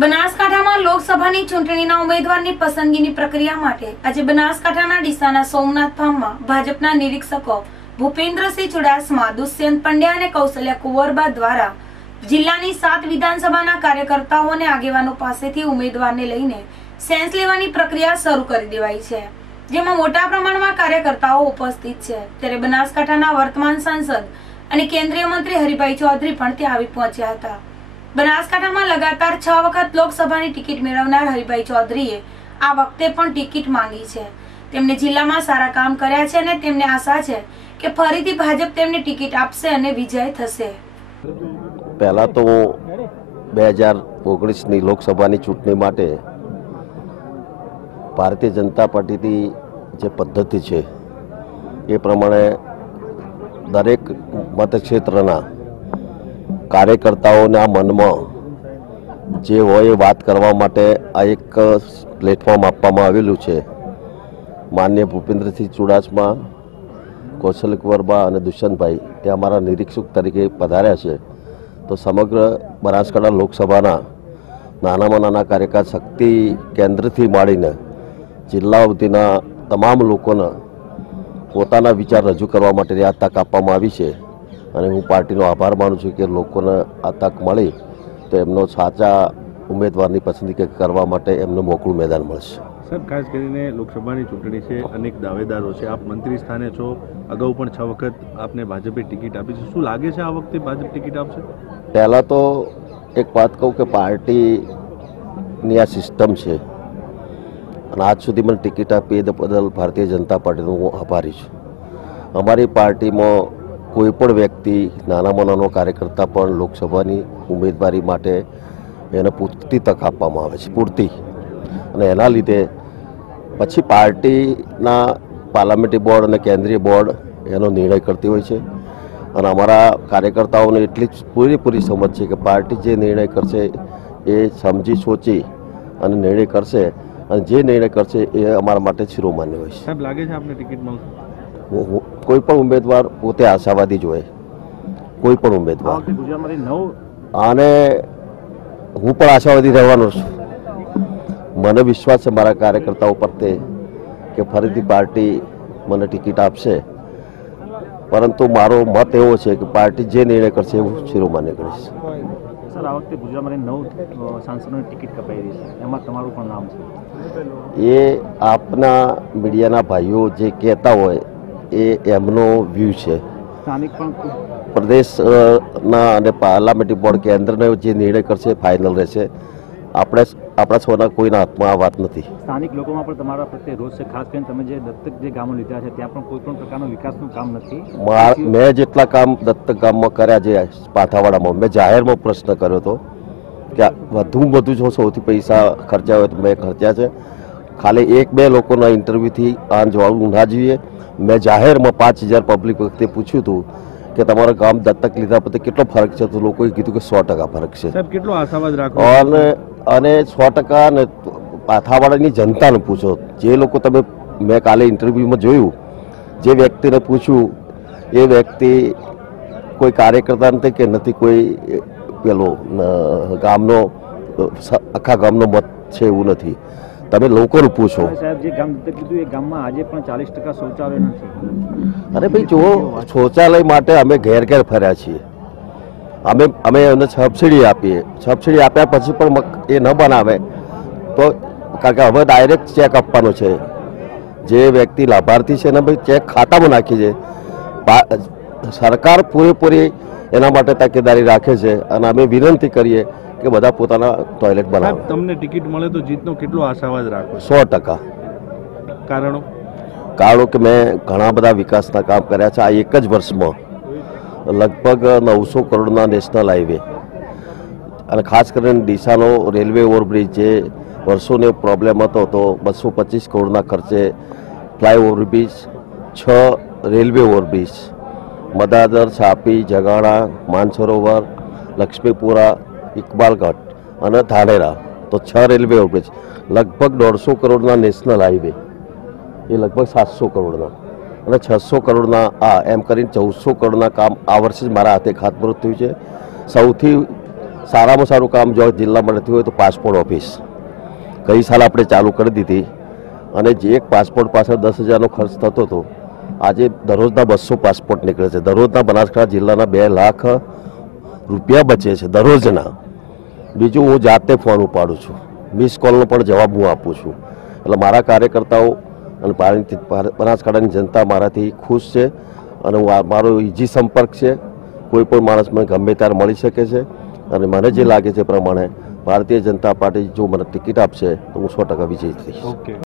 બનાસકાંઠામાં લોકસભાની ચૂંટણીના ઉમેદવારની પસંદગીની પ્રક્રિયા માટે આજે બનાસકાંઠાના ડીસાના સોમનાથ ફાર્મમાં ભાજપના નિરીક્ષકો ભૂપેન્દ્રસિંહ ચુડાસમા, દુષ્યંત પંડ્યા અને કૌશલ્યા કુંવરબા દ્વારા જિલ્લાની 7 વિધાનસભાના કાર્યકર્તાઓ અને આગેવાનો પાસેથી ઉમેદવારને લઈને સેન્સ લેવાની પ્રક્રિયા શરૂ કરી દેવાઈ છે, જેમાં મોટા પ્રમાણમાં કાર્યકર્તાઓ ઉપસ્થિત છે। ત્યારે બનાસકાંઠાના વર્તમાન સાંસદ અને કેન્દ્રીય મંત્રી હરિભાઈ ચૌધરી પણ ત્યાં આવી પહોંચ્યા હતા। બનાસકાંઠામાં લગાતાર 6 વખત લોકસભાની ટિકિટ મેળવનાર હરિભાઈ ચૌધરીએ આ વખતે પણ ટિકિટ માંગી છે। તેમણે જિલ્લામાં સારા કામ કર્યા છે અને તેમને આશા છે કે ફરીથી ભાજપ તેમને ટિકિટ આપશે અને વિજય થશે। પહેલા તો 2019ની લોકસભાની ચૂંટણી માટે ભારતીય જનતા પાર્ટીની જે પદ્ધતિ છે એ પ્રમાણે દરેક મતક્ષેત્રના કાર્યકર્તાઓના મનમાં જે હોય એ વાત કરવા માટે આ એક પ્લેટફોર્મ આપવામાં આવેલું છે। માનનીય ભૂપેન્દ્રસિંહ ચુડાસમા, કૌશલ્યા કુંવરબા અને દુષ્યંતભાઈ એ અમારા નિરીક્ષક તરીકે પધાર્યા છે। તો સમગ્ર બનાસકાંઠા લોકસભાના નાનામાં નાના કાર્યકર શક્તિ કેન્દ્રથી માંડીને જિલ્લા સુધીના તમામ લોકોને પોતાના વિચાર રજૂ કરવા માટેની આ તક આપવામાં આવી છે અને હું પાર્ટીનો આભાર માનું છું કે લોકોને આ તક મળી તો એમનો સાચા ઉમેદવારની પસંદગી કરવા માટે એમને મોકળું મેદાન મળશે। સાહેબ, ખાસ કરીને લોકસભાની ચૂંટણી છે, અનેક દાવેદારો છે, આપ મંત્રી સ્થાને છો, અગાઉ પણ 6 વખત આપને ભાજપે ટિકિટ આપી છે, શું લાગે છે આ વખતે ભાજપ ટિકિટ આપશે? પહેલાં તો એક વાત કહું કે પાર્ટીની આ સિસ્ટમ છે અને આજ સુધી મને ટિકિટ આપી એ બદલ ભારતીય જનતા પાર્ટીનો હું આભારી છું। અમારી પાર્ટીમાં કોઈ પણ વ્યક્તિ નાનામાં નાનો કાર્યકર્તા પણ લોકસભાની ઉમેદવારી માટે એને પૂરતી તક આપવામાં આવે છે, પૂરતી, અને એના લીધે પછી પાર્ટીના પાર્લામેન્ટરી બોર્ડ અને કેન્દ્રીય બોર્ડ એનો નિર્ણય કરતી હોય છે અને અમારા કાર્યકર્તાઓને એટલી જ પૂરેપૂરી સમજ છે કે પાર્ટી જે નિર્ણય કરશે એ સમજી સોચી અને નિર્ણય કરશે અને જે નિર્ણય કરશે એ અમારા માટે શિરોમાન્ય હોય છે। સાહેબ, લાગે છે આપને ટિકિટ મળશે? કોઈ પણ ઉમેદવાર પોતે આશાવાદી જ હોય, કોઈ પણ ઉમેદવાર, અને હું પણ આશાવાદી રહેવાનો છું। મને વિશ્વાસ છે મારા કાર્યકર્તાઓ પ્રત્યે કે ફરીથી પાર્ટી મને ટિકિટ આપશે, પરંતુ મારો મત એવો છે કે પાર્ટી જે નિર્ણય કરશે એવું શિરોમાન્ય કરીશ। સર, આ વખતે ગુજરાતમાં 9 સાંસદોની ટિકિટ કપાઈ રહી છે, એમાં તમારું પણ નામ છે। એ આપના મીડિયાના ભાઈઓ જે કહેતા હોય એ એમનો વ્યૂ છે। સ્થાનિક પણ પ્રદેશના અને પાર્લામેન્ટરી બોર્ડ કેન્દ્રનો જે નિર્ણય કરશે ફાઇનલ રહેશે। આપણા સૌના કોઈના હાથમાં આ વાત નથી। સ્થાનિક લોકોમાં પણ તમારા પ્રત્યે રોષ છે, ખાસ કરીને તમે જે દત્તક જે ગામો લીધા છે ત્યાં પણ કોઈ પણ પ્રકારનો વિકાસનું કામ નથી। મેં જેટલા કામ દત્તક ગામમાં કર્યા છે પાથાવાડામાં, મેં જાહેરમાં પ્રશ્ન કર્યો હતો કે વધુમાં વધુ જો સૌથી પૈસા ખર્ચ્યા હોય તો મેં ખર્ચ્યા છે। ખાલી 1-2 લોકોના ઇન્ટરવ્યૂથી આ જોવાનું ના જોઈએ। મેં જાહેરમાં 5000 પબ્લિક વખતે પૂછ્યું હતું કે તમારા ગામ દત્તક લીધા પછી કેટલો ફરક છે, તો લોકોએ કીધું કે 100% ફરક છે। સાહેબ, કેટલો આશાવાદ રાખો? અને 100% ને પાથાવાડાની જનતાને પૂછો, જે લોકો તમે મેં કાલે ઇન્ટરવ્યૂમાં જોયું, જે વ્યક્તિને પૂછ્યું એ વ્યક્તિ કોઈ કાર્યકર્તા નથી કે નથી કોઈ પેલો ગામનો આખા ગામનો મત છે એવું નથી, તમે લોકોને પૂછો। સાહેબ, જે ગામ દત્તક લીધું એ ગામમાં આજે પણ 40% શૌચાલય નથી। અરે ભાઈ જો, શૌચાલય માટે અમે ઘેર ઘેર ફર્યા છીએ, અમે એમને સબસિડી આપીએ, સબસિડી આપ્યા પછી પણ એ ન બનાવે તો, કારણ કે હવે ડાયરેક્ટ ચેક આપવાનો છે, જે વ્યક્તિ લાભાર્થી છે એને ભાઈ ચેક ખાતામાં નાખી છે। સરકાર પૂરેપૂરી એના માટે તકેદારી રાખે છે અને અમે વિનંતી કરીએ કે બધા પોતાના ટોયલેટ બનાવે। તમને ટિકિટ મળે તો જીતનો કેટલો આશાવાદ રાખો? 100%। કારણો કે મેં ઘણા બધા વિકાસના કામ કર્યા છે। આ એક જ વર્ષમાં લગભગ 900 કરોડના નેશનલ હાઈવે અને ખાસ કરીને ડીસાનો રેલવે ઓવરબ્રિજ જે વર્ષોને પ્રોબ્લેમ હતો તો 225 કરોડના ખર્ચે ફ્લાય ઓવરબ્રિજ, 6 રેલવે ઓવરબ્રિજ, મદાદર, છાપી, જગાણા, માનસરોવર, લક્ષ્મીપુરા, ઇકબાલગઢ અને ધાનેરા, તો 6 રેલવે ઓવરબ્રિજ, લગભગ 150 કરોડના નેશનલ હાઈવે, એ લગભગ 700 કરોડના અને 600 કરોડના એમ કરીને 1400 કરોડના કામ આ વર્ષે જ મારા હાથે ખાતમુહૂર્ત થયું છે। સારામાં સારું કામ જો જિલ્લામાં નથી હોય તો પાસપોર્ટ ઓફિસ ગઈ સાલ આપણે ચાલુ કરી દીધી અને જે એક પાસપોર્ટ પાછળ 10,000નો ખર્ચ થતો હતો આજે દરરોજના 200 પાસપોર્ટ નીકળે છે. દરરોજના બનાસકાંઠા જિલ્લાના 2 લાખ રૂપિયા બચે છે દરરોજના. બીજું હું જાતે ફોન ઉપાડું છું, મિસ કોલનો પણ જવાબ હું આપું છું. એટલે મારા કાર્યકર્તાઓ અને બનાસકાંઠાની જનતા મારાથી ખુશ છે અને મારો ઇઝી સંપર્ક છે. કોઈ પણ માણસ મને ગમે ત્યારે મળી શકે છે અને મને જે લાગે છે પ્રમાણે ભારતીય જનતા પાર્ટી જો મને ટિકિટ આપશે તો હું 100% વિજયી થઈશ. ઓકે.